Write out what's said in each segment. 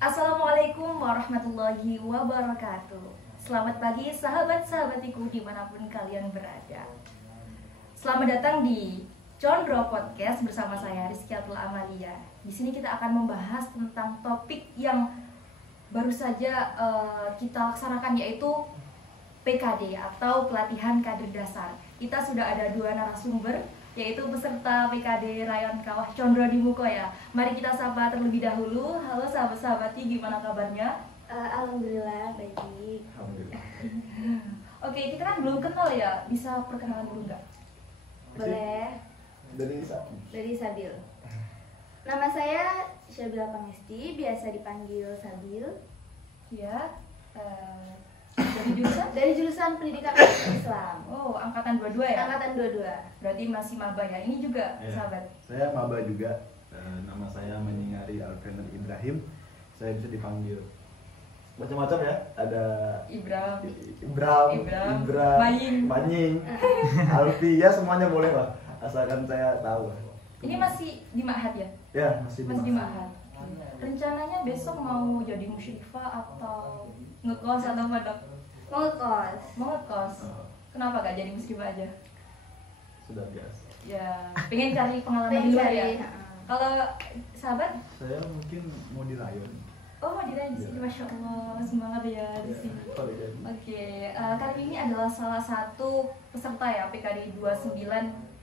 Assalamualaikum warahmatullahi wabarakatuh. Selamat pagi sahabat-sahabatiku dimanapun kalian berada. Selamat datang di Condro Podcast bersama saya Rizkyatul Amalia. Di sini kita akan membahas tentang topik yang baru saja kita laksanakan, yaitu PKD atau pelatihan kader dasar. Kita sudah ada dua narasumber, yaitu peserta PKD Rayon Kawah Condro di Muko ya. Mari kita sapa terlebih dahulu. Halo sahabat-sahabati, gimana kabarnya? Alhamdulillah baik. Alhamdulillah. Oke, kita kan belum kenal ya. Bisa perkenalan dulu nggak? Boleh. Dari Sabil. Nama saya Syabila Pangesti, biasa dipanggil Sabil. Ya. Dari jurusan? Dari jurusan Pendidikan Islam. Oh, angkatan 22 ya? Angkatan 22. Berarti masih maba ya. Ini juga Ya, sahabat. saya maba juga. Nama saya Menyingari Alfredo Ibrahim. Saya bisa dipanggil macam-macam ya. Ada Ibram, Manying. Alfi, ya semuanya boleh lah. Asalkan saya tahu. Ini masih di Ma'had ya? Ya, masih Masih di Ma'had. Rencananya besok mau jadi musyrifah atau ngekos atau apa, Dok? Mau kos. Mau ngekos. Kenapa gak jadi musyrifah aja? Sudah biasa. Ya, pengen cari pengalaman di luar ya. Kalau sahabat, Saya mungkin mau di Rayon. oh mau di sini, masya Allah, semangat ya di sini. Kalau jadi. Oke, kali ini adalah salah satu peserta ya PKD 29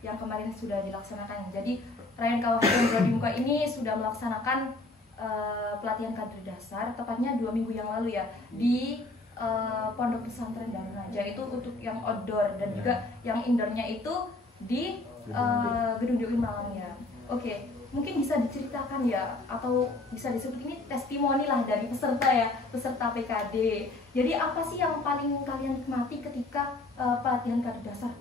yang kemarin sudah dilaksanakan. Jadi Rayon Kawah Condro di Muka ini sudah melaksanakan pelatihan kader dasar, tepatnya 2 minggu yang lalu ya, di Pondok Pesantren Darul Najah. Itu untuk yang outdoor dan juga yang indoornya itu di Gedung Dewi Malamnya. Oke, mungkin bisa diceritakan ya, atau bisa disebut ini testimoni lah dari peserta ya, peserta PKD. Jadi apa sih yang paling kalian nikmati ketika pelatihan kader dasar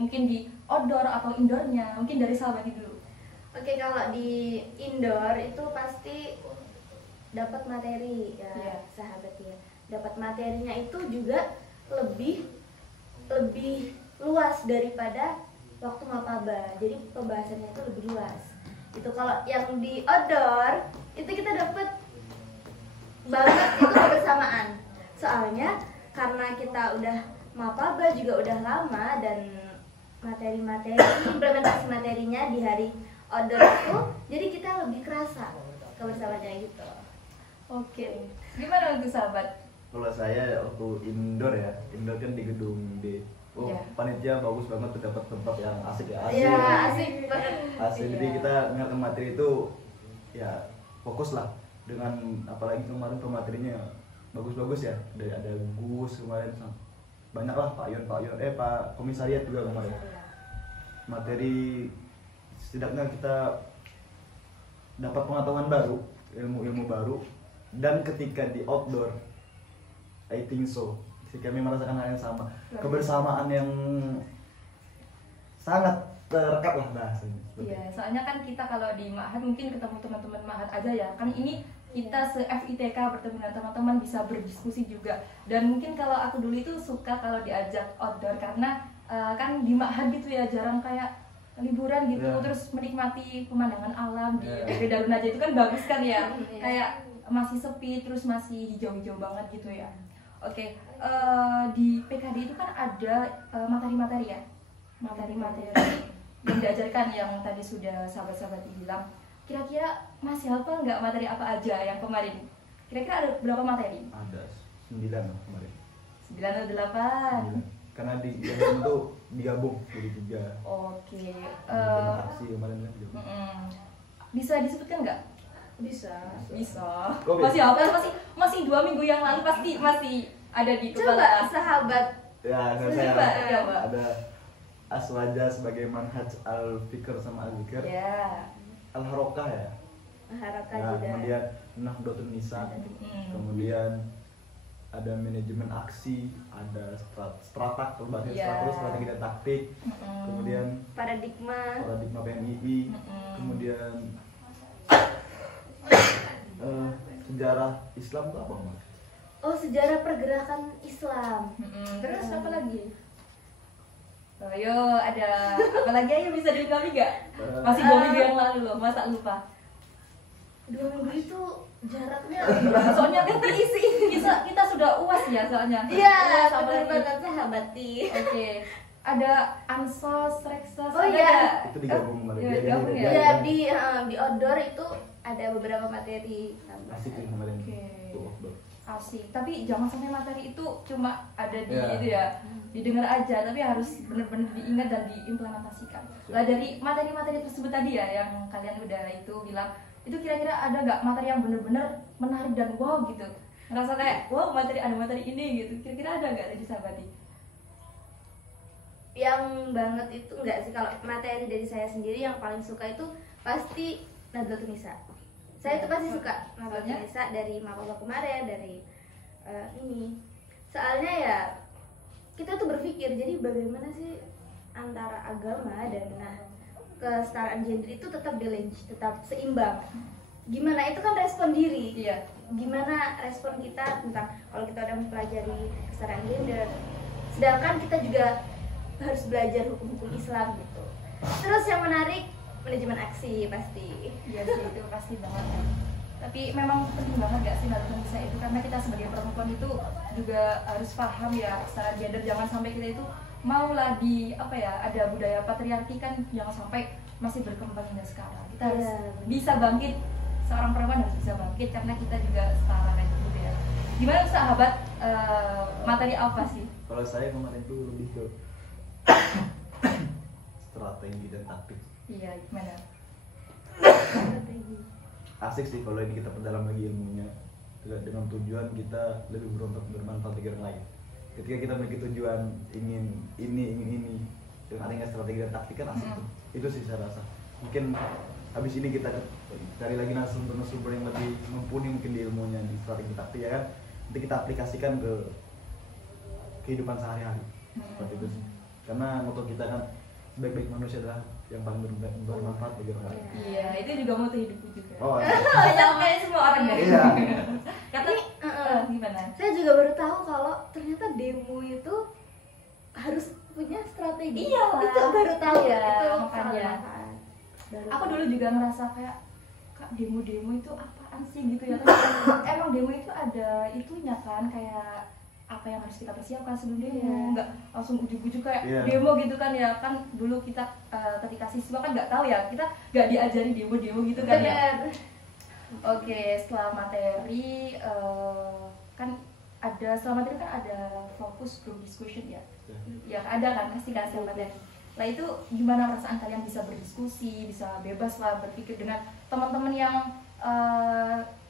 mungkin di outdoor atau indoornya? Mungkin dari sahabat dulu. Oke, kalau di indoor itu pasti dapat materi ya, Iya. sahabat ya. Dapat materinya itu juga lebih luas daripada waktu mapaba. Jadi pembahasannya itu lebih luas. Itu kalau yang di outdoor itu kita dapat banget itu kebersamaan. Soalnya karena kita udah mapaba juga udah lama, dan materi-materi implementasi materinya di hari outdoor itu, jadi kita lebih kerasa kebersamaannya gitu. Oke, gimana untuk sahabat? Kalau saya waktu indoor ya, indoor kan di gedung D. Oh, Iya. panitia bagus banget tuh, dapat tempat yang asik ya. Iya, asik banget. Asik. Jadi Iya. kita dengarkan materi itu ya fokus lah. Dengan apalagi kemarin pematerinya bagus-bagus ya. Ada Gus kemarin, banyak lah Pak Yon, Pak Komisariat juga kemarin. Materi setidaknya kita dapat pengetahuan baru, ilmu-ilmu baru, dan ketika di outdoor, I think so, kami merasakan hal yang sama, kebersamaan yang sangat terdekat lah bahasanya. Iya, soalnya kan kita kalau di Ma'had mungkin ketemu teman-teman Ma'had aja ya. Kan ini kita se-FITK bertemu dengan teman-teman, bisa berdiskusi juga. Dan mungkin kalau aku dulu itu suka kalau diajak outdoor, karena kan di Ma'had gitu ya, jarang kayak liburan gitu, Yeah. terus menikmati pemandangan alam di Yeah. Darul Najah itu kan bagus kan ya. Yeah. Kayak masih sepi, terus masih hijau-hijau banget gitu ya. Oke, di PKD itu kan ada materi-materi ya, materi-materi yang diajarkan yang tadi sudah sahabat-sahabat bilang. Kira-kira masih hafal nggak materi apa aja yang kemarin? Kira-kira ada berapa materi? Ada 9 kemarin. 9 atau 8? 9. Karena yang itu digabung jadi 3. Oke. Aksi kemarin kan juga. Bisa disebutkan nggak? Bisa. Bisa. Oh, Masih bisa. hafal? Masih 2 minggu yang lalu pasti masih ada di Coba kepala. sahabat. Ya, Coba, saya coba. ada Aswaja sebagai manhaj al-fikr sama al-zikr. Ya. Al-harokah ya. Harapkan Nah, juga. kemudian Nahdlatul Nisa. Kemudian ada manajemen aksi, ada stratak, berbagai Iya. strategi dan taktik. Kemudian Paradigma. paradigma PMII. Kemudian sejarah Islam itu apa, Mas? Oh, sejarah pergerakan Islam. Terus apa lagi? Ayo, ada apa lagi? Ayo bisa diulangi nggak? Masih 2 minggu yang lalu loh, masa lupa? 2 minggu itu jaraknya Soalnya kan kita sudah UAS ya soalnya. iya UAS benar apalagi. banget sahabati. Oke. Ada Ansos, Reksos, Oh, ada iya. nggak? Itu digabung kemarin. Iya, Dia digabung jadi- ya. Ya di outdoor itu ada beberapa materi tambahan. Asik nih kemarin. Oke. Tuh, outdoor. Asik. Tapi jangan sampai materi itu cuma ada di Iya. itu ya, didengar aja, tapi harus benar-benar diingat dan diimplementasikan. Lah dari materi-materi tersebut tadi ya yang kalian udah itu bilang, itu kira-kira ada nggak materi yang benar-benar menarik dan wow gitu? Ngerasa kayak wow ada materi ini gitu. Kira-kira ada nggak dari Sahabati? Yang banget itu enggak sih, kalau materi dari saya sendiri yang paling suka itu pasti Nahdlatul Nisa. Saya itu pasti suka Nahdlatul Nisa dari Mapolda kemarin, dari ini. Soalnya ya kita tuh berpikir, jadi bagaimana sih antara agama dan kesetaraan gender itu tetap balance, tetap seimbang. Gimana itu kan respon diri. Iya. Gimana respon kita tentang kalau kita udah mempelajari kesetaraan gender, sedangkan kita juga harus belajar hukum-hukum Islam gitu. Terus yang menarik manajemen aksi pasti. Iya sih itu pasti banget kan. Tapi memang penting banget gak sih Nahdlatul Nisa itu, karena kita sebagai perempuan itu juga harus paham ya secara gender, jangan sampai kita itu maulah di apa ya, ada budaya patriarki kan, jangan sampai masih berkembang hingga sekarang. Kita harus bisa bangkit, seorang perempuan harus bisa bangkit karena kita juga setara kayak gitu ya. Gimana sahabat, materi apa sih? Kalau saya kemarin tuh lebih ke strategi dan taktik. Iya, gimana? Asik sih kalau ini kita perdalam lagi ilmunya, dengan tujuan kita lebih bermanfaat bagi orang lain. Ketika kita memiliki tujuan ingin ini dengan adanya strategi dan taktik kan asik tuh. Itu sih saya rasa. Mungkin habis ini kita cari lagi narasumber yang lebih mumpuni mungkin di ilmunya, di strategi taktik ya kan. Nanti kita aplikasikan ke kehidupan sehari-hari. Seperti itu sih. Karena moto kita kan sebaik-baik manusia adalah yang paling bermanfaat bagi orang lain. Iya, itu juga moto hidupku juga. Oh, Sama kayak semua orang ya. iya. Kata gimana? Saya juga baru tahu kalau ternyata demo itu harus punya strategi. Iya, itu baru tahu iya, itu makanya. Aku dulu juga ngerasa kayak kak demo-demo itu apaan sih gitu ya. Tapi emang demo itu ada itunya kan, kayak apa yang harus kita persiapkan sebelum demo, nggak langsung ujuk-ujuk kayak demo gitu kan ya. Kan dulu kita ketika siswa kan nggak tahu ya, kita nggak diajari demo-demo gitu kan ya. Oke, setelah materi kan ada, setelah materi kan ada fokus group discussion ya. Ya ada kan, pasti kan setelah materi. Lah itu gimana perasaan kalian bisa berdiskusi, bisa bebas lah berpikir dengan teman-teman yang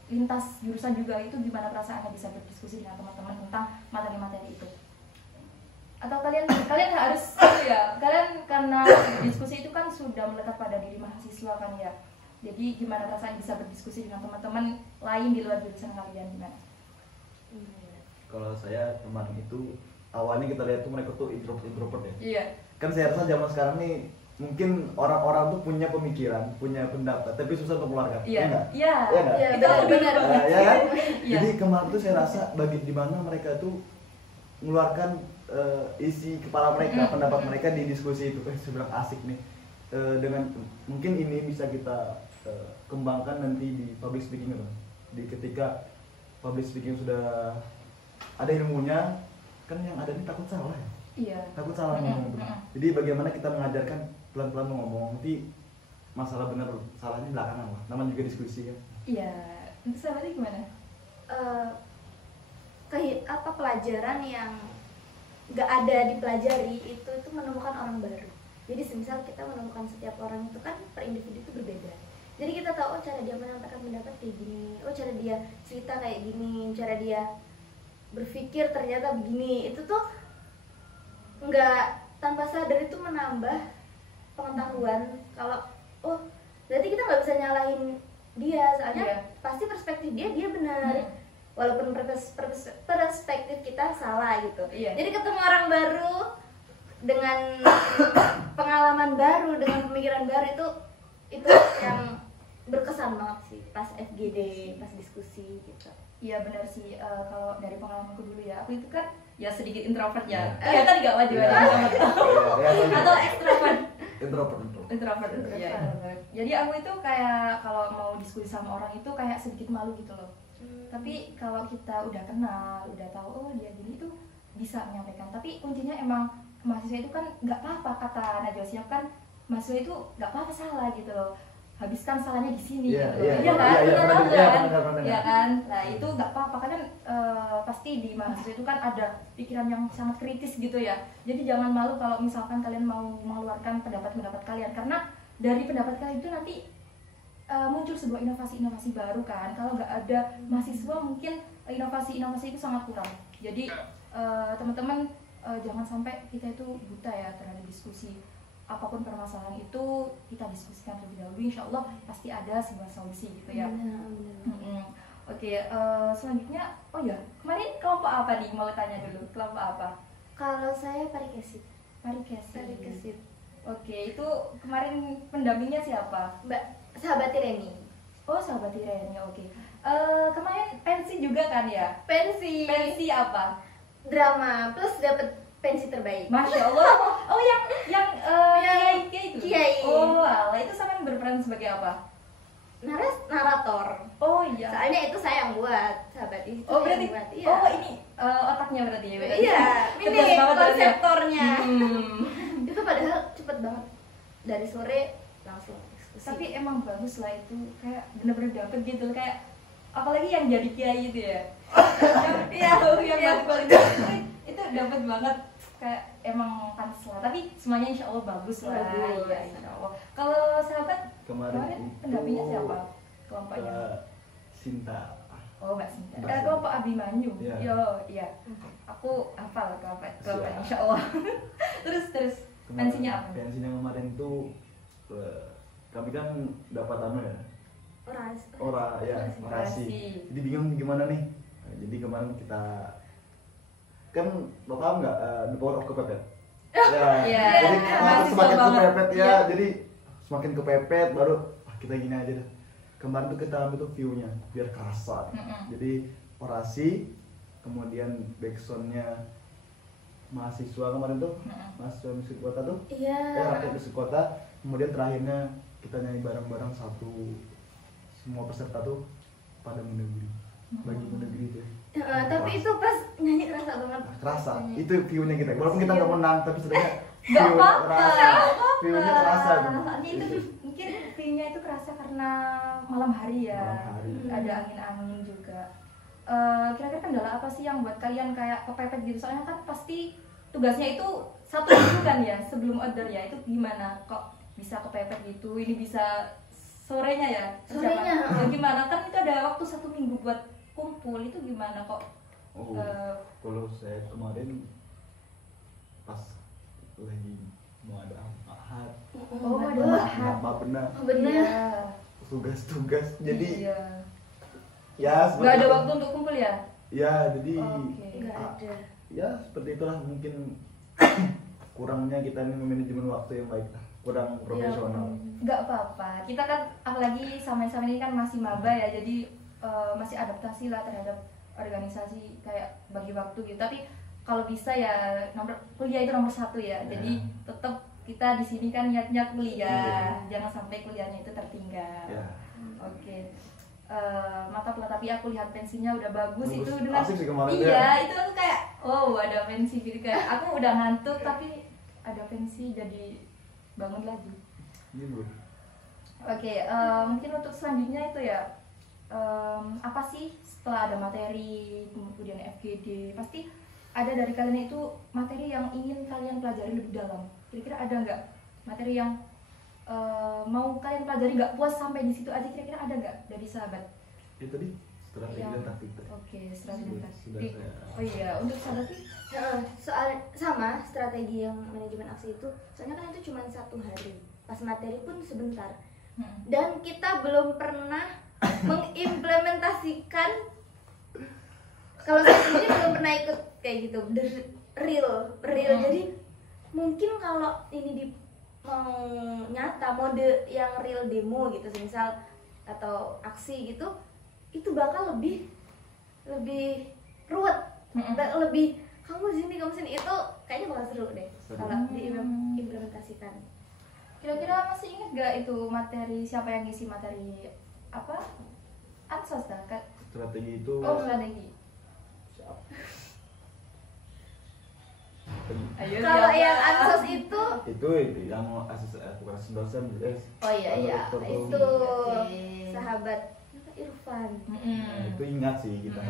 lintas jurusan juga, itu gimana perasaannya bisa berdiskusi dengan teman-teman tentang materi-materi itu? Atau kalian harus itu ya, kalian karena diskusi itu kan sudah melekat pada diri mahasiswa kan ya, jadi gimana perasaan bisa berdiskusi dengan teman-teman lain di luar jurusan kalian, gimana? Kalau saya kemarin itu awalnya kita lihat tuh mereka tuh introvert ya. Iya. Kan saya rasa zaman sekarang nih mungkin orang-orang tuh punya pemikiran, punya pendapat, tapi susah untuk keluarkan. Iya. Enggak? Iya. Iya nggak? Iya, Itu aku benar. benar. Ya kan? Iya. Jadi kemarin tuh saya rasa bagi di mana mereka tuh mengeluarkan isi kepala mereka, pendapat mereka di diskusi itu. Saya bilang asik nih. Dengan mungkin ini bisa kita kembangkan nanti di public speaking kan. Di ketika public speaking sudah ada ilmunya, kan yang ada ini takut salah ya. Iya. Takut salah ngomong tuh. Jadi bagaimana kita mengajarkan pelan-pelan ngomong, nanti masalah benar salahnya belakangan lah. Namanya juga diskusi kan. Iya. Itu sama sih gimana? Pelajaran yang nggak ada dipelajari itu menemukan orang baru. Jadi semisal kita menemukan setiap orang itu kan per individu itu berbeda. Jadi kita tahu cara dia menyampaikan pendapat kayak gini, cara dia cerita kayak gini, cara dia berpikir ternyata begini. Itu tuh nggak tanpa sadar itu menambah pengetahuan. Kalau berarti kita nggak bisa nyalahin dia, soalnya pasti perspektif dia benar. Walaupun perspektif kita salah gitu. Jadi ketemu orang baru dengan pengalaman baru, dengan pemikiran baru, itu yang berkesan banget sih pas FGD, pas diskusi gitu. Iya benar sih, kalau dari pengalamanku dulu ya, aku itu kan ya sedikit introvert ya. Iya kan nggak wajib ada introvert atau ekstrovert. introvert. Introvert. Iya. Jadi aku itu kayak kalau mau diskusi sama orang itu kayak sedikit malu gitu loh. Tapi kalau kita udah kenal, udah tahu oh dia gini itu bisa menyampaikan. Tapi kuncinya emang mahasiswa itu kan nggak apa-apa, kata Najwa Shihab kan mahasiswa itu nggak apa-apa salah gitu loh. Habiskan salahnya di sini gitu. Iya kan? Iya kan? Nah, itu nggak apa-apa kan pasti di mahasiswa itu kan ada pikiran yang sangat kritis gitu ya. Jadi jangan malu kalau misalkan kalian mau mengeluarkan pendapat-pendapat kalian, karena dari pendapat kalian itu nanti muncul sebuah inovasi-inovasi baru kan. Kalau nggak ada mahasiswa mungkin inovasi-inovasi itu sangat kurang. Jadi teman-teman jangan sampai kita itu buta ya terhadap diskusi. Apapun permasalahan itu kita diskusikan terlebih dahulu, insya Allah pasti ada sebuah solusi gitu ya. Oke, selanjutnya, oh ya kemarin kelompok apa nih, mau tanya dulu, kelompok apa? Kalau saya parikesit. Parikesit. Oke, itu kemarin pendampingnya siapa? Sahabat Reni. Oh, sahabat Reni, oke. Kemarin pensi juga kan ya? Pensi apa? Drama plus dapat pensi terbaik. Masya Allah. Oh, yang kiai itu. Kiai. Oh, alah, itu sama yang berperan sebagai apa? Narator. Oh iya. Soalnya itu saya yang buat, sahabat itu. Oh berarti. Buat, iya. Oh ini otaknya berarti ya. Iya. Ini konseptornya. Itu Itu padahal cepet banget. Dari sore langsung eksekusi. Tapi emang bagus lah itu, kayak bener-bener dapet gitu, kayak apalagi yang jadi kiai itu ya. yang itu dapet banget, kayak emang pantas lah. Tapi semuanya insya Allah bagus lah. Ya, insya Allah. Kalau sahabat kemarin pendampingnya siapa kelompoknya? Sinta. Oh Mbak Sinta. Kelompok Abimanyu. Yeah. Yo, iya. Aku hafal kelompok insya Allah. terus pensinya apa? Pensinya kemarin itu kami kan dapat ya. Orasi. Jadi bingung gimana nih. Nah, jadi kemarin kita kan lo paham nggak the power of kepepet? Ya. Jadi semakin kepepet ya. Jadi semakin kepepet baru kita gini aja dah. Kemarin tuh kita ambil tuh view-nya biar kerasa. Jadi orasi, kemudian backsound-nya mahasiswa kemarin tuh, mahasiswa musik kota tuh, rakyat musik kota. Kemudian terakhirnya kita nyanyi bareng-bareng satu, semua peserta tuh pada meneguri, bagi meneguri itu. Tapi itu pas nyanyi kerasa banget. Kerasa, itu view-nya kita. Walaupun kita nggak menang, tapi setidaknya Gak apa-apa. View-nya kerasa. Soalnya itu mungkin view-nya itu kerasa karena malam hari ya. Ada angin-angin juga. Kira-kira kendala apa sih yang buat kalian kayak kepepet gitu? Soalnya kan pasti tugasnya itu satu minggu kan ya sebelum order ya. Itu gimana kok bisa kepepet gitu? Ini bisa sorenya ya? Sorenya. Gimana? Kan itu ada waktu 1 minggu buat kumpul, itu gimana kok? Kalau saya kemarin pas lagi mau ada ahad. Oh, ada ahad. Benar. Tugas. Jadi ya nggak ada waktu untuk kumpul ya? Ya, jadi nggak ada. Ya seperti itulah, mungkin kurangnya kita ini manajemen waktu yang baik, kurang profesional. Nggak apa-apa, kita kan apalagi sama-sama ini kan masih maba ya, jadi masih adaptasi lah terhadap organisasi, kayak bagi waktu gitu. Tapi kalau bisa ya kuliah itu nomor 1 ya. Jadi tetap kita di sini kan niatnya kuliah, jangan sampai kuliahnya itu tertinggal. Oke. Mata tapi aku lihat pensinya udah bagus. Itu dengan itu aku kayak ada pensi gitu, kayak aku udah ngantuk tapi ada pensi jadi bangun lagi. Oke, mungkin untuk selanjutnya itu ya apa sih setelah ada materi kemudian FGD, pasti ada dari kalian itu materi yang ingin kalian pelajari lebih dalam. Kira-kira ada nggak materi yang mau kalian pelajari nggak puas sampai di situ aja, kira-kira ada nggak dari sahabat? Itu tadi strategi dan taktik. Oke, strategi dan taktik. Oh iya, untuk sahabat soal sama strategi yang manajemen aksi itu, soalnya kan itu cuma 1 hari, pas materi pun sebentar, dan kita belum pernah mengimplementasikan. Kalau saya sendiri belum pernah ikut kayak gitu, real. Jadi mungkin kalau ini mau nyata mode yang real demo gitu misal atau aksi gitu, itu bakal lebih ruwet, lebih kamu sini itu kayaknya bakal seru deh kalau diimplementasikan. Kira-kira masih ingat gak itu materi, siapa yang ngisi materi apa? Ansos dah kan? Strategi itu Oh, strategi. siapa? Ayo, Kalau siapa? yang ansos itu Itu yang bukan asisten dosen, oh iya dokter tuh. itu Oke. sahabat Irfan. Nah, itu ingat sih kita.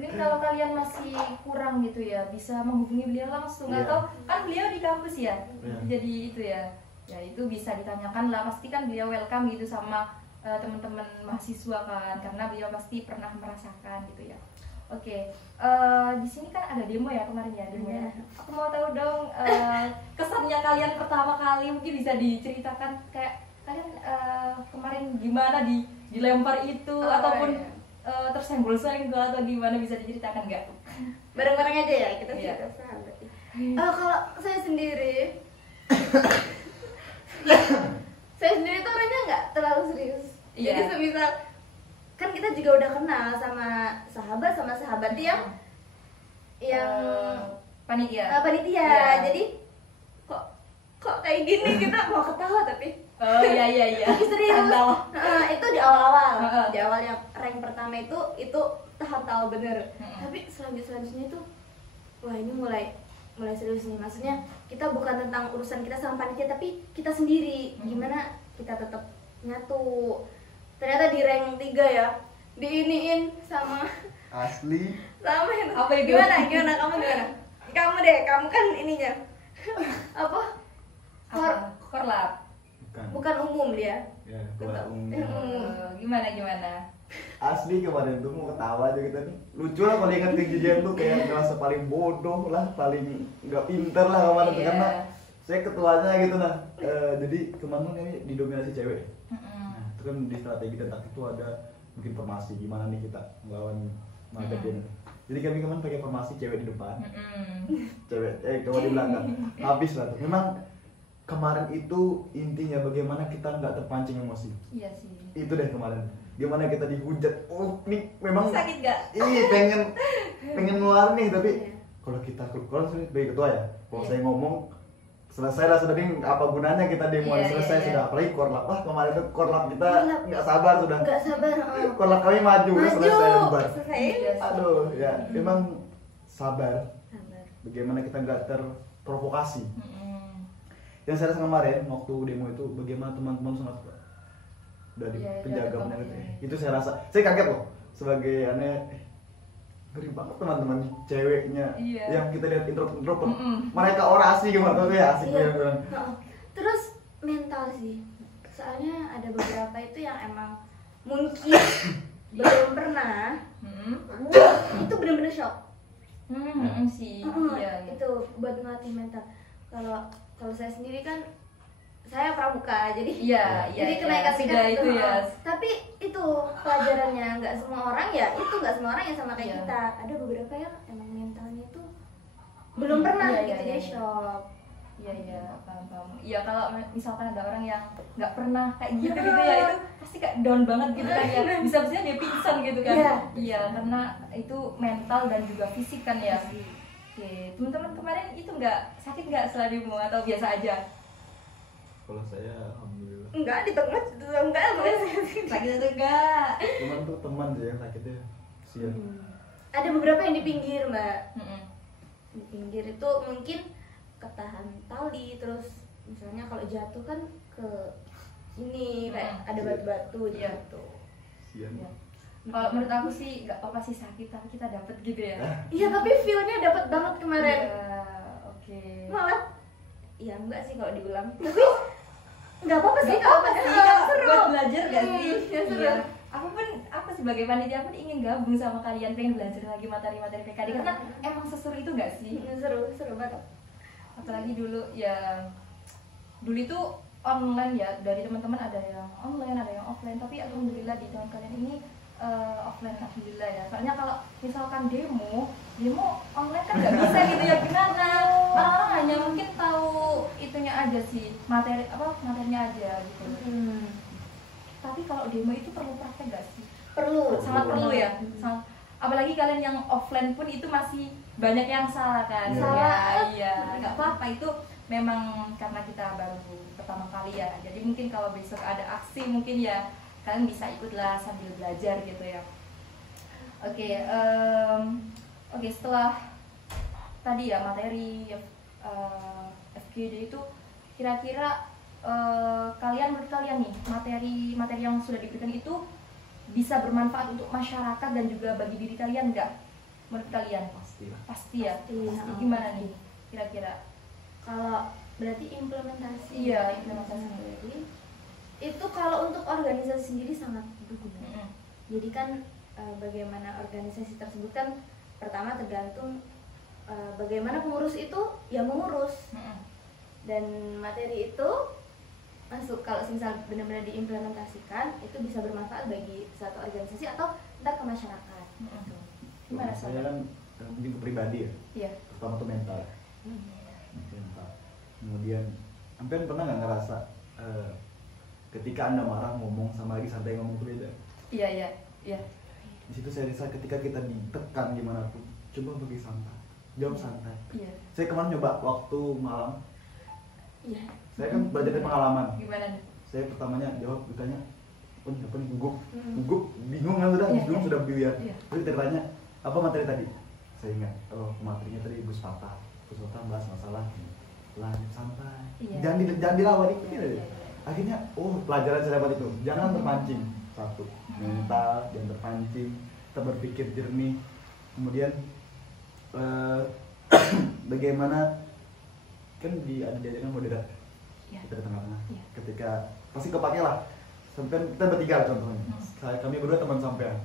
Ini kalau kalian masih kurang gitu ya, bisa menghubungi beliau langsung. Iya. Atau kan beliau di kampus ya, Iya. jadi itu ya. Ya itu bisa ditanyakan lah, pasti kan beliau welcome gitu sama teman-teman mahasiswa kan, karena beliau pasti pernah merasakan gitu ya. Oke, di sini kan ada demo ya kemarin ya, demo ya. Aku mau tahu dong kesannya kalian pertama kali, mungkin bisa diceritakan kayak kalian kemarin gimana dilempar itu ataupun iya. tersenggol-senggol atau gimana, bisa diceritakan nggak? Bareng-bareng aja ya kita Iya. cerita sahabat. Kalau saya sendiri tuh orangnya nggak terlalu serius. Iya. Jadi semisal kan kita juga udah kenal sama sahabat yang panitia. panitia. Iya. Jadi kok kayak gini kita mau ketawa tapi Oh iya. tapi serius. Tahu. Itu di awal-awal. Heeh. Di awal yang rank pertama itu tahu bener. Heeh. Tapi selanjutnya itu wah ini mulai serius nih. Maksudnya kita bukan tentang urusan kita sama panitia tapi kita sendiri. Gimana kita tetap nyatu. Ternyata di rank 3 ya. Diiniin sama Asli. itu. Apa itu? Gimana kamu gimana? Kamu deh, kamu kan ininya. Apa? Korlap. Bukan umum dia. Ya, keluar umum. Gimana? Asli kemarin tuh mau ketawa aja kita nih. Lucu lah kalau ingat kejadian tuh, kayak ngerasa paling bodoh lah, paling nggak pinter lah kemarin tuh, Iya. karena saya ketuanya gitu nah. Jadi kemarin ini didominasi cewek. Nah, itu kan di strategi detak itu ada mungkin formasi gimana nih kita melawan menghadapi ini. Jadi kami kemarin pakai formasi cewek di depan, cewek cowok di belakang. Habis lah tuh. Memang kemarin itu intinya bagaimana kita nggak terpancing emosi. Iya sih. Itu deh kemarin. Gimana kita dihujat. Oh, nih memang Sakit gak? Iya, pengen ngeluarin nih, tapi kalau saya sebagai ketua ya, kalau Iya. saya ngomong selesai lah sudah, nih apa gunanya kita demo Iya, selesai iya. sudah, apalagi korlap. Wah, kemarin itu korlap kita Korlap. nggak sabar sudah. Nggak sabar. Korlap kami maju selesai bubar. Selesai. Iya sih. Aduh, ya memang sabar. Sabar. Bagaimana kita nggak terprovokasi. Yang saya rasa kemarin waktu demo itu, bagaimana teman-teman sangat dari Iya, penjaga iya, penjaga iya. itu saya rasa, saya kaget loh sebagai aneh, ngeri banget teman-teman ceweknya Iya. yang kita lihat introvert, Mm-mm. mereka orasi gimana tuh ya, asik Iya. banget bilang. Terus mental sih. Soalnya ada beberapa itu yang emang mungkin belum pernah. Itu bener-bener shock. Sih. Heeh, Iya. itu buat ngelatih mental. Kalau saya sendiri kan saya pramuka, jadi Iya. jadi kenaikan sudah tingkat itu ya. Tapi itu pelajarannya nggak semua orang ya, itu nggak semua orang yang sama kayak Iya. kita. Ada beberapa yang emang mentalnya itu belum pernah Iya, gitu, iya, dia iya. shock. Iya, paham. Iya, kalau misalkan ada orang yang nggak pernah kayak gitu ya, itu pasti kayak down banget gitu kan ya. Bisa-bisa dia pingsan gitu kan. Iya. Iya, karena itu mental dan juga fisik kan ya. Oke, teman-teman kemarin itu nggak sakit nggak setelah demo atau biasa aja? Kalau saya alhamdulillah, Enggak, di tengah enggak Sakit atau enggak? cuman tuh teman sih yang sakitnya, sian. Ada beberapa yang di pinggir, Mbak. Mm-mm. Di pinggir itu mungkin ketahan tali, terus misalnya kalau jatuh kan ke sini kayak ada batu-batu Iya. gitu. Sian. Iya. Kalau menurut aku sih nggak apa-apa sih sakit, tapi kita dapet gitu ya. Iya, tapi feel-nya dapat banget kemarin. Iya, oke. Malah ya enggak sih kalau diulang. Tapi enggak apa-apa sih, Nggak apa-apa sih, kan seru. buat belajar gak sih? Ya, seru. Iya. Aku sebagai panitia pun ingin gabung sama kalian, pengen belajar lagi materi-materi PKD karena emang seseru itu gak sih? Seru banget. Apalagi dulu ya, dulu itu online ya, dari teman-teman ada yang online, ada yang offline, tapi alhamdulillah di tahun kalian ini offline, alhamdulillah ya. Soalnya kalau misalkan demo online kan nggak bisa gitu ya, gimana? Orang-orang hanya mungkin tahu itunya aja sih, materinya aja gitu. Tapi kalau demo itu perlu praktek gak sih? Perlu. Sangat perlu ya. Sangat, apalagi kalian yang offline pun itu masih banyak yang salah kan. Iya. Salah, iya. Nggak apa-apa, itu memang karena kita baru pertama kali ya, jadi mungkin kalau besok ada aksi mungkin ya kalian bisa ikutlah sambil belajar gitu ya. Oke, oke, setelah tadi ya materi FGD itu, kira-kira menurut kalian nih materi yang sudah diberikan itu bisa bermanfaat untuk masyarakat dan juga bagi diri kalian nggak? Menurut kalian? Pastilah. Pasti ya. Pasti. Gimana nih kira-kira? Kalau berarti implementasi. Iya, implementasi. Itu kalau untuk organisasi sendiri sangat berguna. Mm-mm. Jadi kan bagaimana organisasi tersebut kan pertama tergantung bagaimana pengurus itu yang mengurus. Mm-mm. Dan materi itu masuk kalau misal benar-benar diimplementasikan itu bisa bermanfaat bagi satu organisasi atau ntar ke masyarakat. Mm-mm. Gimana Saya Sobat? kan mungkin ke pribadi ya. Iya. Pertama tuh mental. Mental. Kemudian, hampir pernah nggak ngerasa ketika Anda marah ngomong sama lagi santai ngomong itu beda. Iya. Di situ saya rasa ketika kita ditekan gimana pun, coba bagi santai, jawab santai. Iya. Saya kemarin nyoba waktu malam, Iya. saya kan belajar dari pengalaman. Gimana nih? Saya pertamanya jawab, ditanya, apa nih gugup, Hmm. gugup, bingung kan sudah, Iya, bingung iya. sudah buyar. Iya. Terus ditanya, apa materi tadi? Saya ingat, oh materinya tadi Gus Fatah bahas masalah pelan santai, Iya. jangan dilawan itu Iya, gitu. iya. Akhirnya, oh pelajaran saya dapat itu, jangan terpancing. Satu, mental, jangan terpancing, kita berpikir jernih. Kemudian bagaimana kan diajarkan moderat, Iya. kita di tengah-tengah. Iya. Ketika pasti kepake lah. Sampai kita bertiga lah contohnya. Kami berdua teman sampean.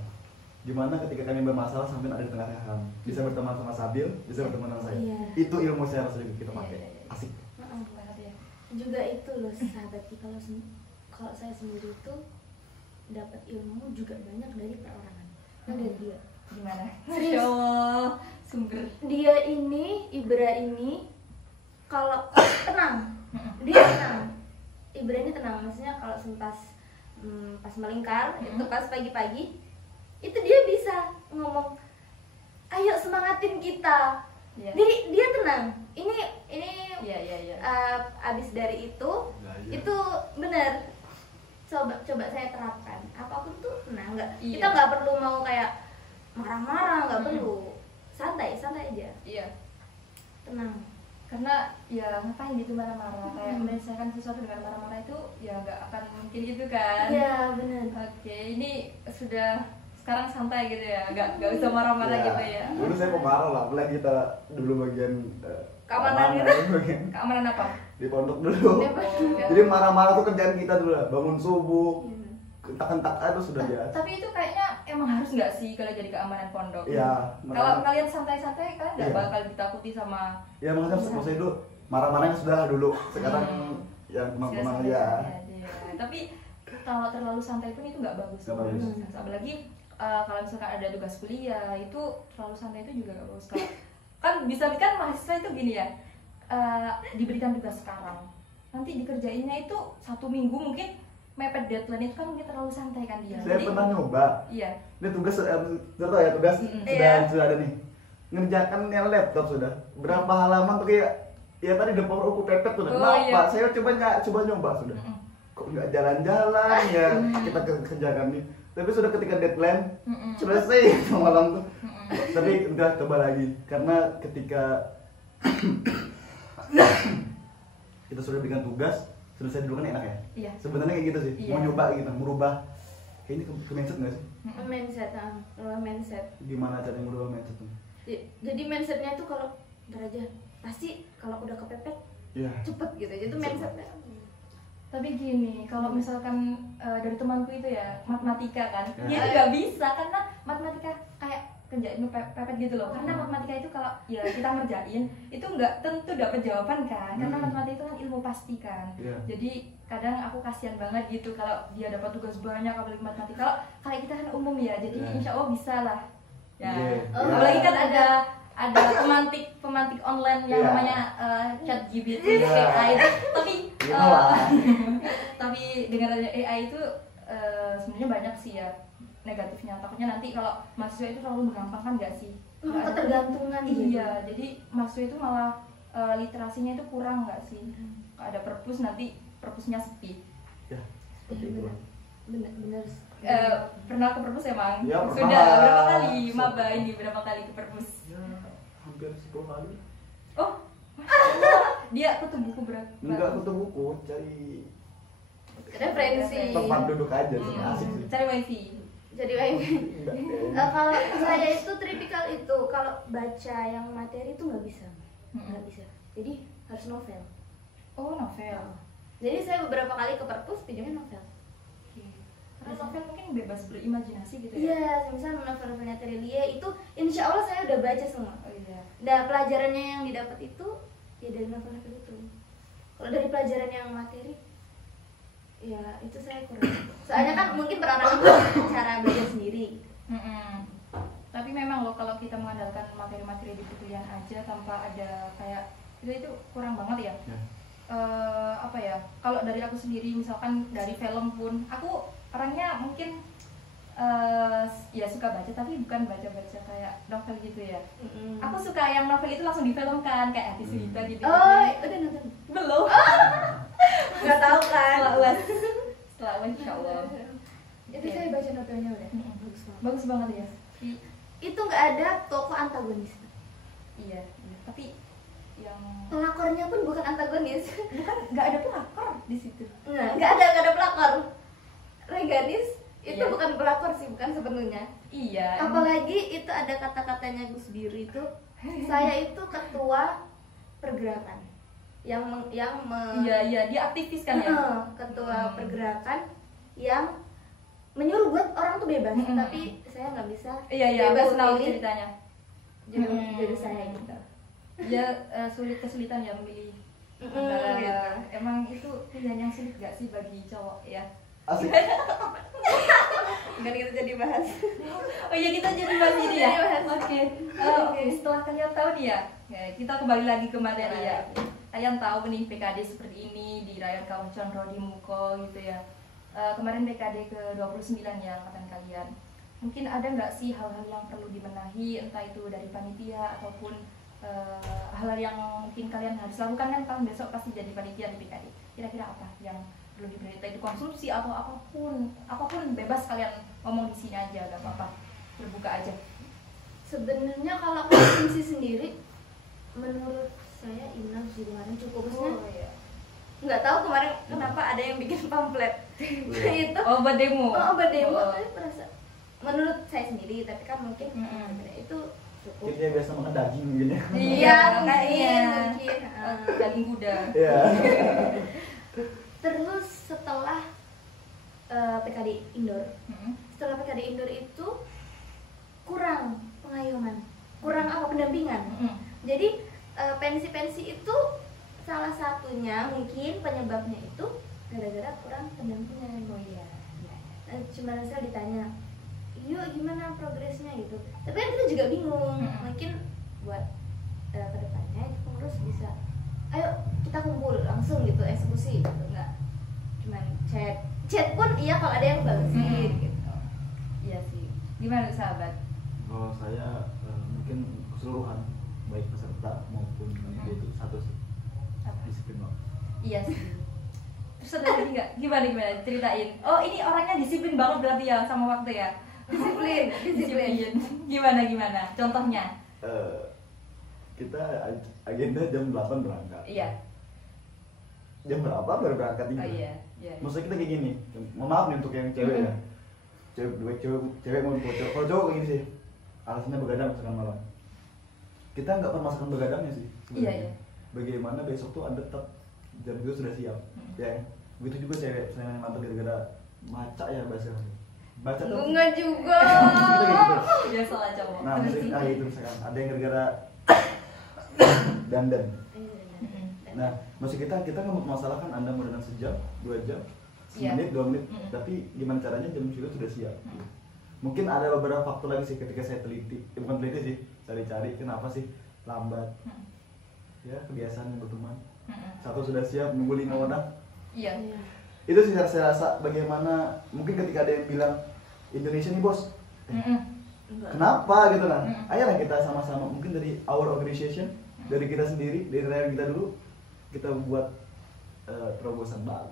Gimana ketika kami bermasalah sampean ada di tengah-tengah kami. Bisa berteman sama Sabil, bisa berteman sama saya. Iya. Itu ilmu saya rasa kita pakai. Iya, iya, iya. Asik. Banget ya. Juga itu loh sahabat, kalau saya sendiri itu dapat ilmu juga banyak dari perorangan. Nah, dari dia. Gimana? Serius? Masya Allah, sumber. Dia ini, Ibra ini kalau tenang, dia tenang. Ibra ini tenang, maksudnya kalau pas melingkar, itu pas pagi-pagi, itu dia bisa ngomong, ayo semangatin kita. Iya. Jadi dia tenang. Ini Iya. abis dari Belajar. itu benar. Coba saya terapkan. Apapun tuh tenang, Iya. kita nggak perlu mau kayak marah-marah, nggak Mm-mm. perlu. Santai aja. Iya. Tenang. Karena ya ngapain gitu marah-marah, kayak menyelesaikan sesuatu dengan marah-marah itu ya nggak akan mungkin gitu kan. Iya, benar. Oke, ini sudah sekarang santai gitu ya, nggak usah marah-marah gitu ya. Dulu saya pemarah lah, apalagi kita dulu bagian Keamanan keamanan, bagian Keamanan apa? di pondok dulu. Di pondok. Jadi marah-marah tuh kerjaan kita dulu lah, bangun subuh, Iya. kentak-kentak aja sudah biasa. Tapi itu kayaknya emang harus nggak sih kalau jadi keamanan pondok? Iya. Kalau kalian santai-santai kalian nggak Iya. bakal ditakuti sama Ya makanya saya dulu marah-marahnya sudah lah dulu. Sekarang yang tenang-tenang santai aja. aja. Tapi kalau terlalu santai pun itu nggak bagus. Nggak bagus. Apalagi kalau misalkan ada tugas kuliah itu terlalu santai itu juga nggak bagus. Kalau kan bisa kan mahasiswa itu gini ya, diberikan tugas sekarang, nanti dikerjainnya itu 1 minggu mungkin mepet deadline itu kan mungkin terlalu santai kan dia. Saya pernah nyoba. Iya. Ini tugas tahu ya tugas Iya. sudah ada nih. Ngerjakan yang laptop sudah. Berapa halaman tuh kayak ya tadi depan aku pepet tuh. Oh, Kenapa? iya. Saya coba nyoba sudah. Kok nggak jalan-jalan ya kita kerjakan nih. Tapi sudah ketika deadline selesai malam tuh. Tapi udah coba lagi karena ketika kita sudah berikan tugas selesai dulu kan enak ya. Iya. Sebenarnya kayak gitu sih. Iya. Mau nyoba gitu, merubah. Kayaknya ke mindset nggak sih? Mindset, rubah mindset. Gimana cara merubah mindset tuh? Jadi mindsetnya itu kalau ntar aja pasti kalau udah kepepet Iya. cepet gitu. Itu mindsetnya. Tapi gini, kalau misalkan dari temanku itu ya matematika kan, Ya. dia nggak bisa karena matematika kayak kerjain pepet gitu loh. Karena matematika itu kalau ya kita ngerjain itu nggak tentu dapat jawaban kan, karena matematika itu kan ilmu pasti kan. Iya. Jadi kadang aku kasihan banget gitu kalau dia dapat tugas banyak apalagi matematika. Kalau kayak kita kan umum ya, jadi Ya. insya Allah bisa lah. Ya. Iya. Apalagi kan ada pemantik online yang Iya. namanya ChatGPT Iya. AI itu. Tapi Iya lah. tapi dengan adanya AI itu sebenarnya banyak sih ya negatifnya. Takutnya nanti kalau mahasiswa itu terlalu menggampangkan nggak sih? Kalau ada- Ketergantungan gitu. Iya, jadi mahasiswa itu malah literasinya itu kurang nggak sih? Ada perpus nanti perpusnya sepi. Ya, seperti itu. Bener. Pernah ke perpus emang? Ya, pernah. Sudah berapa kali maba ini? Berapa kali ke perpus? Ya, hampir 10 kali. Oh, Masya Allah. Dia kutu buku berapa? Enggak kutu buku, cari Referensi. tempat duduk aja sih, Hmm, asik sih. cari wifi. Jadi wifi. Enggak, Kalau saya itu tipikal itu, kalau baca yang materi itu nggak bisa. Jadi harus novel. Oh, novel. Jadi saya beberapa kali ke perpus pinjamnya novel. Karena novel mungkin bebas berimajinasi gitu ya? Iya, misalnya novel-novelnya Terelie itu insya Allah saya udah baca semua. Oh iya. Dan pelajarannya yang didapat itu ya dari novel-novel itu. Kalau dari pelajaran yang materi, ya itu saya kurang. Soalnya kan mungkin peran-peran cara belajar sendiri. Tapi memang loh kalau kita mengandalkan materi-materi di perkuliahan aja tanpa ada kayak itu kurang banget ya. Ya. Apa ya? Kalau dari aku sendiri misalkan dari film pun aku orangnya mungkin ya suka baca tapi bukan baca-baca kayak novel gitu ya. Aku suka yang novel itu langsung difilmkan kayak Hati Sulita gitu. Oh, udah nonton? Belum. Nggak tahu kan? Setelah UAS insya Allah. Itu saya baca novelnya udah. Bagus banget. Bagus banget ya. Itu nggak ada tokoh antagonis. Iya. Tapi yang Pelakornya pun bukan antagonis. bukan nggak ada pelakor di situ. Nggak ada pelakor. Reganis itu Iya. bukan pelakor sih, bukan sepenuhnya. Iya. Apalagi itu ada kata-katanya Gus Dur itu, saya itu ketua pergerakan yang Iya dia aktivis kan ya. ketua pergerakan yang menyuruh buat orang tuh bebas, Mm-mm. tapi saya nggak bisa Iya bebas aku tahu milih ceritanya. jodoh saya gitu. Dia kesulitan ya memilih Mm-mm, antara gitu. emang itu pilihan yang sulit gak sih bagi cowok ya? Asik. Kan kita jadi bahas. Oh iya kita jadi bahas ini ya. Jadi bahas. Oke. Oke. Setelah kalian tahu nih ya, kita kembali lagi ke materi ya. Kalian tahu nih PKD seperti ini di Rayon Kawah Condro di Muko gitu ya. Kemarin PKD ke-29 ya angkatan kalian. Mungkin ada nggak sih hal-hal yang perlu dibenahi, entah itu dari panitia ataupun hal-hal yang mungkin kalian harus lakukan kan kalian besok pasti jadi panitia di PKD. Kira-kira apa yang perlu dibenahi, entah itu konsumsi atau apapun bebas kalian ngomong di sini aja, gak apa-apa, terbuka aja. Sebenarnya kalau konsumsi sendiri, menurut saya enough sih kemarin cukup. Maksudnya iya. nggak tahu kemarin kenapa ada yang bikin pamflet itu. Oh, buat demo. Obat demo, Oh. tapi merasa menurut saya sendiri, tapi kan mungkin itu cukup. Mungkin dia biasa makan daging mungkin ya. Iya, mungkin, iya. mungkin. Daging kuda. Iya. Terus setelah PKD indoor, setelah PKD indoor itu kurang pengayoman, kurang apa pendampingan. Jadi pensi-pensi itu salah satunya mungkin penyebabnya itu gara-gara kurang pendampingan. Oh iya. Cuma saya ditanya, yuk gimana progresnya gitu. Tapi kan kita juga bingung. Mungkin buat kedepannya itu pengurus bisa, ayo kita kumpul langsung gitu, eksekusi gitu, nggak cuman chat pun iya kalau ada yang balesin gitu. Iya sih. Gimana sahabat? Kalau saya mungkin keseluruhan baik peserta maupun panitia itu satu sih, disiplin banget. Iya sih. Terus ada lagi nggak? Gimana ceritain? Oh ini orangnya disiplin banget berarti ya sama waktu ya? Disiplin. Gimana? Contohnya? Kita agenda jam 8 berangkat. Iya. Jam berapa baru berangkat ini? Oh iya. Maksudnya kita kayak gini, mohon maaf nih untuk yang cewek ya. Cewek mau cowok. Kalau cowok kayak gini sih, alasannya begadang misalkan malam. Kita nggak permasalahan begadangnya sih. Iya. Bagaimana besok tuh Anda tetap jam itu sudah siap, ya. Begitu juga cewek, saya yang mantan gara-gara maca ya bahasa. Baca tuh. Enggak juga. Kita kayak gitu. Dia salah cowok. Nah, misalnya itu misalkan ada yang gara-gara dandan. Nah, maksud kita nggak mempermasalahkan Anda mau dandan sejam, 2 jam, semenit, 2 menit, tapi gimana caranya jam itu sudah siap. Mungkin ada beberapa faktor lagi sih ketika saya teliti, bukan teliti sih, cari-cari kenapa sih lambat. Ya, kebiasaan yang berteman. Satu sudah siap, nunggu 5 orang. Iya. Itu sih saya rasa bagaimana, mungkin ketika ada yang bilang Indonesia nih bos, kenapa gitu lah. Ayolah kita sama-sama, mungkin dari our organization dari kita sendiri, dari rakyat kita dulu, kita buat terobosan baru.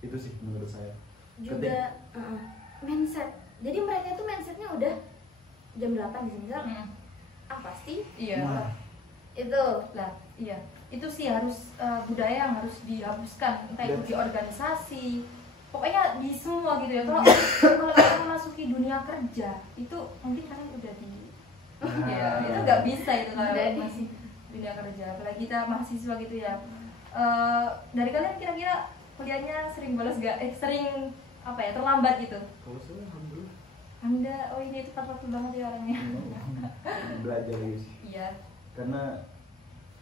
Itu sih menurut saya. Juga mindset. Jadi mereka itu mindsetnya udah jam 8 di misal pasti Iya. Nah. itu Lah, iya. Itu sih harus budaya yang harus dihapuskan, entah itu di organisasi, pokoknya di semua gitu ya. Kalau kita memasuki dunia kerja, itu mungkin kalian udah di ya, itu nggak bisa itu kalau Udah di- masih dunia kerja. Apalagi kita mahasiswa gitu ya. Dari kalian kira-kira kuliahnya sering bolos gak? Sering apa ya, terlambat gitu? Kalau saya alhamdulillah Anda, oh ini tepat waktu banget ya orangnya. belajar guys. Iya, Karena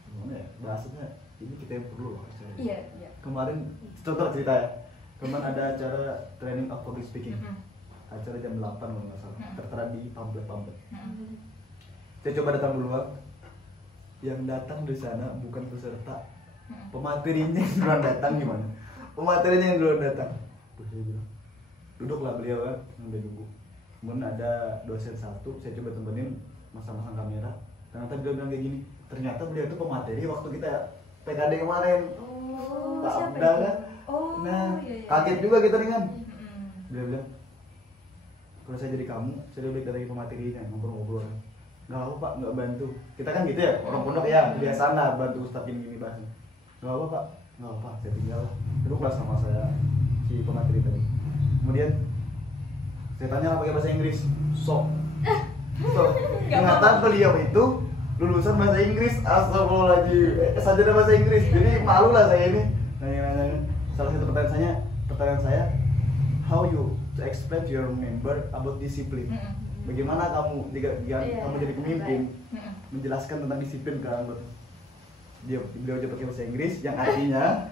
gimana ya, bahasanya ini kita yang perlu loh acara. iya, iya. Kemarin contoh cerita ya. Kemarin ada acara training of public speaking. Mm-mm. Acara jam 8 kalau nggak salah. Tertera di pamflet. Mm-mm. Saya coba datang duluan. Yang datang di sana bukan peserta, pematerinya yang duluan datang. Gimana? Pematerinya yang duluan datang. Terus saya bilang, duduklah beliau kan, sambil nunggu. Kemudian ada dosen satu, saya coba temenin masang-masang kamera. Ternyata beliau bilang kayak gini, ternyata beliau itu pemateri waktu kita PKD kemarin. Oh, Tak siapa ada itu? kan? Oh, Nah, iya, iya. kaget juga kita dengan. Mm-mm. Beliau bilang, kalau saya jadi kamu, saya lebih dari pematerinya, ngobrol-ngobrol. Nggak apa pak, nggak bantu. Kita kan gitu ya, orang pondok ya, biasa lah bantu ustadz ini bahasnya. Nggak apa pak, nggak apa, saya tinggal lah. Duduklah sama saya si pemateri tadi. Kemudian saya tanya pakai bahasa Inggris, sok. Ternyata beliau itu lulusan bahasa Inggris, astagfirullahaladzim. Sarjana bahasa Inggris, jadi malu lah saya ini. Nanya-nanya. Salah satu pertanyaan saya, how you to explain to your member about discipline? Bagaimana kamu jika kamu jadi pemimpin menjelaskan tentang disiplin ke anggota? Beliau aja pakai bahasa Inggris yang artinya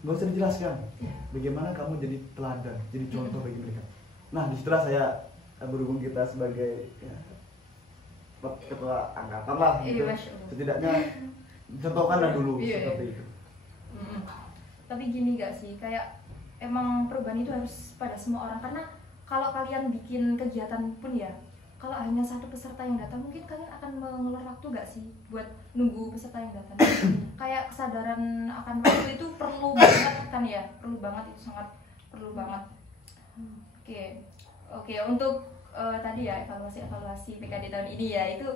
nggak usah dijelaskan. Bagaimana kamu jadi teladan, jadi contoh bagi mereka. Nah, disitulah saya berhubung kita sebagai ketua angkatan lah gitu. Iya, Masya Allah. Setidaknya contohkanlah dulu Iya, seperti iya. itu. Tapi gini gak sih, kayak emang perubahan itu harus pada semua orang. Karena kalau kalian bikin kegiatan pun ya, kalau hanya satu peserta yang datang, mungkin kalian akan mengeluarkan waktu gak sih buat nunggu peserta yang datang. Kayak kesadaran akan waktu itu perlu banget kan ya, perlu banget, itu sangat perlu banget. Oke, untuk tadi ya evaluasi PKD tahun ini ya, itu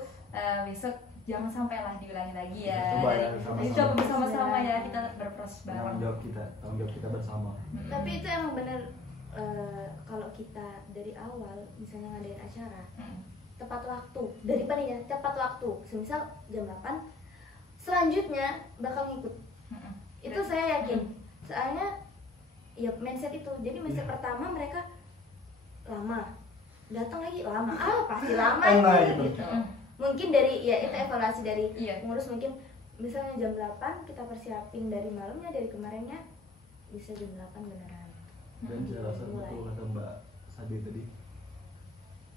besok jangan sampai lah diulangi lagi ya. Coba ya, Jadi sama-sama. coba bersama-sama ya, kita berproses bareng. Tanggung jawab kita bersama. tapi itu emang bener kalau kita dari awal misalnya ngadain acara tepat waktu dari panitia tepat waktu, semisal jam 8 selanjutnya bakal ngikut. Itu saya yakin, soalnya ya mindset itu. Jadi mindset pertama mereka lama, datang lagi lama, pasti lama Nah, ini gitu. gitu. Mungkin dari ya itu evaluasi dari Iya. pengurus, mungkin misalnya jam 8 kita persiapin dari malamnya, dari kemarinnya bisa jam 8 beneran. Dan saya rasa betul kata Mbak Sabi tadi,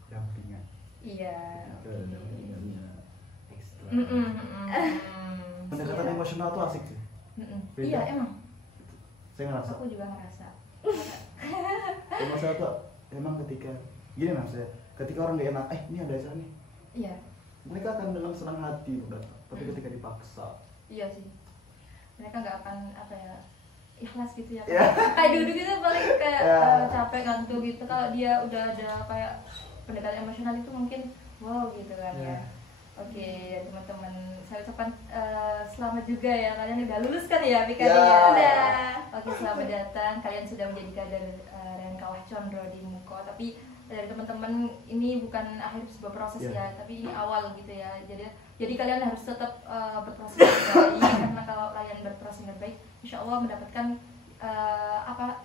dampingan. Iya. Kita ada dampingannya ekstra. Pendekatan Iya. emosional tuh asik sih. Beda. Iya emang. Saya ngerasa. Aku juga ngerasa. Masalah tuh emang ketika gini saya, ketika orang gak enak, ini ada acara nih, Iya. mereka akan dengan senang hati datang. Tapi ketika dipaksa, Iya sih. Mereka nggak akan apa ya, ikhlas gitu ya. Iya. Kayak duduk gitu paling kayak Iya. capek ngantuk gitu. Kalau dia udah ada kayak pendekatan emosional itu mungkin wow gitu kan ya. Iya. Oke teman-teman, saya ucapkan selamat juga ya, kalian udah lulus kan ya PKD Ya. ya. Udah. Oke, selamat datang. Kalian sudah menjadi kader Rayan Kawah Condro di Muko. Tapi dari teman-teman ini bukan akhir sebuah proses Ya. ya, tapi ini awal gitu ya. Jadi kalian harus tetap berproses dengan baik, karena kalau kalian berproses dengan baik, insya Allah mendapatkan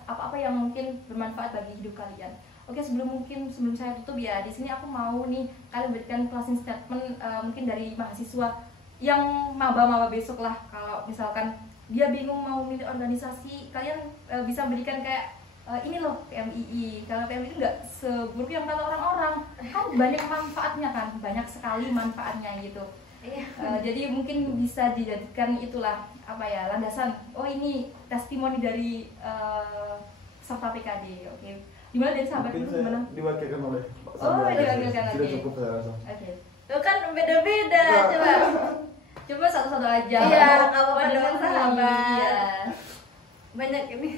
apa-apa yang mungkin bermanfaat bagi hidup kalian. Oke, sebelum saya tutup ya, di sini aku mau nih kalian berikan closing statement mungkin dari mahasiswa yang maba-maba besok lah. Kalau misalkan dia bingung mau milih organisasi, kalian bisa berikan kayak ini loh PMII. Kalau PMII nggak seburuk yang kata orang-orang, kan banyak manfaatnya kan, banyak sekali manfaatnya gitu. Jadi mungkin bisa dijadikan itulah apa ya, landasan. Oh ini testimoni dari peserta PKD. Oke. Dimana dari sahabat mungkin dulu saya gimana? diwakilkan oleh Pak Oh, Sabda. diwakilkan, Sudah oke. cukup saya rasa. Oke. Tuh kan beda-beda, coba. Coba satu-satu aja. Iya, nggak apa-apa Waduh, dengan nih. sahabat. Iya. Banyak ini.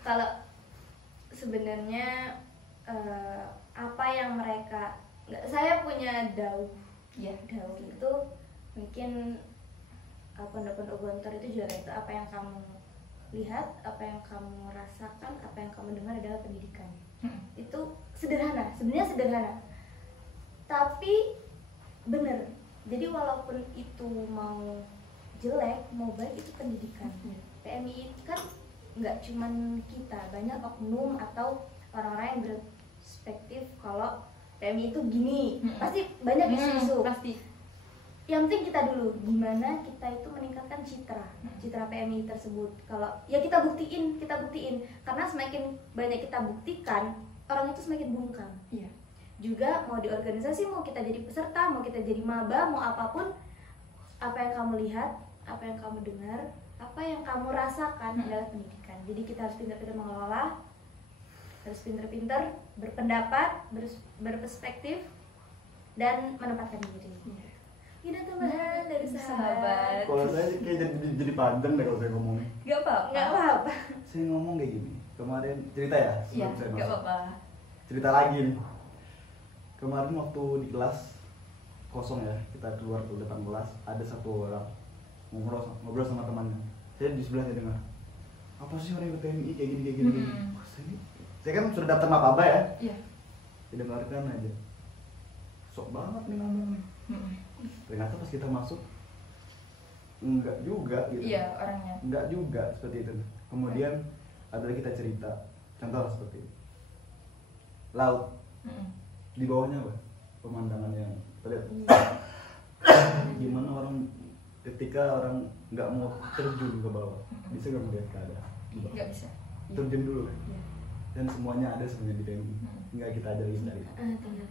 Kalau sebenarnya apa yang mereka saya punya Iya. Daud itu mungkin pondok-pondok Gontor itu juga itu apa yang kamu lihat, apa yang kamu rasakan, apa yang kamu dengar adalah pendidikan. Itu sederhana, sebenarnya sederhana, tapi bener. Jadi walaupun itu mau jelek mau baik, itu pendidikan. PMI kan nggak cuman kita, banyak oknum atau orang-orang yang berperspektif kalau PMI itu gini, pasti banyak isu-isu. Pasti. Yang penting kita dulu, gimana kita itu meningkatkan citra PMI tersebut. Kalau ya kita buktiin, karena semakin banyak kita buktikan, orang itu semakin bungkam. Iya. Juga mau di organisasi, mau kita jadi peserta, mau kita jadi maba, mau apapun, apa yang kamu lihat, apa yang kamu dengar, apa yang kamu rasakan adalah pendidikan. Jadi kita harus pintar-pintar mengelola, harus pintar-pintar berpendapat, berperspektif, dan menempatkan diri. Gitu teman dari sahabat. Kalau saya sih kayak jadi pandang deh kalau saya ngomongnya. Gak apa-apa. Nggak apa-apa. Saya ngomong kayak gini. Kemarin cerita ya, Iya, sebelum saya gak masuk. apa-apa. Cerita lagi nih. Kemarin waktu di kelas kosong ya, kita keluar tuh depan kelas, ada satu orang ngobrol sama temannya. Saya di sebelahnya dengar, apa sih orang yang PMI kayak gini. Wah, saya kan sudah daftar mapaba ya. Iya. Didengarkan aja. Sok banget nih ngomong nih. Ternyata pas kita masuk enggak juga gitu. Iya, orangnya. Enggak juga seperti itu. Kemudian adalah kita cerita, contoh seperti ini. Laut, di bawahnya apa? Pemandangan yang terlihat. Gimana orang ketika orang nggak mau terjun ke bawah, bisa nggak melihat keadaan di bawah? Nggak bisa. Terjun dulu kan? Iya. Dan semuanya ada sebenarnya di PMI. Nggak kita ajarin dari.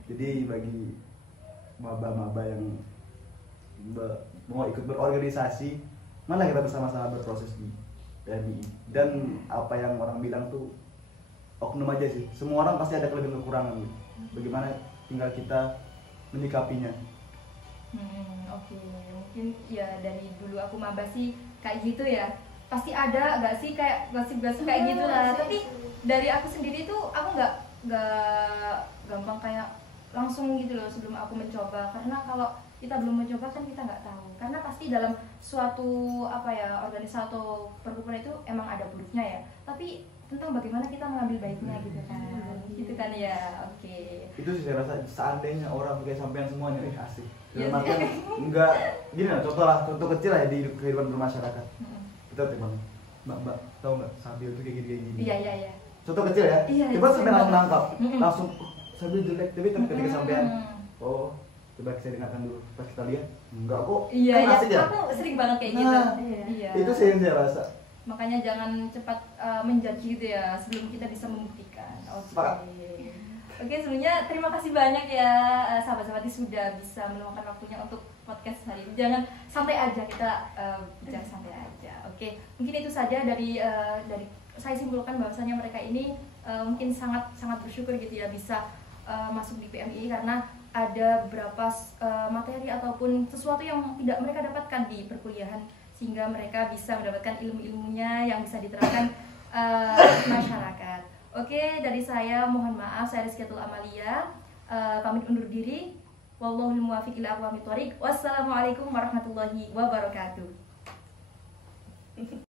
Jadi bagi maba-maba yang mau ikut berorganisasi, mana kita bersama-sama berproses di PMI. Dan apa yang orang bilang tuh oknum aja sih. Semua orang pasti ada kelebihan kekurangan gitu. Bagaimana tinggal kita menyikapinya. Oke. Mungkin ya dari dulu aku maba sih kayak gitu ya. Pasti ada nggak sih kayak gosip-gosip kayak gitu lah. Tapi dari aku sendiri tuh aku nggak gampang kayak langsung gitu loh sebelum aku mencoba, karena kalau kita belum mencoba kan kita nggak tahu, karena pasti dalam suatu organisasi atau perkumpulan itu emang ada buruknya ya, tapi tentang bagaimana kita mengambil baiknya gitu kan ya. Oke. Itu sih saya rasa seandainya orang kayak sampean semuanya asik. Iya. Dalam artian enggak gini lah, contoh kecil lah ya di kehidupan bermasyarakat. Kita teman mbak tahu nggak sambil itu kayak gini. Iya. Contoh kecil ya. Iya, Coba sampai langsung benar. nangkap, langsung sambil jelek, tapi ketika sampean oh coba saya dengarkan dulu, pas kita lihat enggak kok, Iya, kan asik ya. aku sering banget kayak Nah, gitu. iya. Iya. Itu sih yang saya rasa. Makanya jangan cepat menjudge gitu ya sebelum kita bisa membuktikan. Sepakat. Oke, sebelumnya terima kasih banyak ya sahabat-sahabat yang sudah bisa meluangkan waktunya untuk podcast hari ini. Jangan santai aja, kita bicara santai aja. Oke, mungkin itu saja dari saya simpulkan bahwasanya mereka ini mungkin sangat bersyukur gitu ya bisa masuk di PMI karena ada beberapa materi ataupun sesuatu yang tidak mereka dapatkan di perkuliahan, sehingga mereka bisa mendapatkan ilmu-ilmunya yang bisa diterapkan masyarakat. Oke, dari saya mohon maaf, saya Rizkyatul Amalia pamit undur diri. Wallahul muwaffiq ila aqwamit thoriq. Wassalamualaikum warahmatullahi wabarakatuh.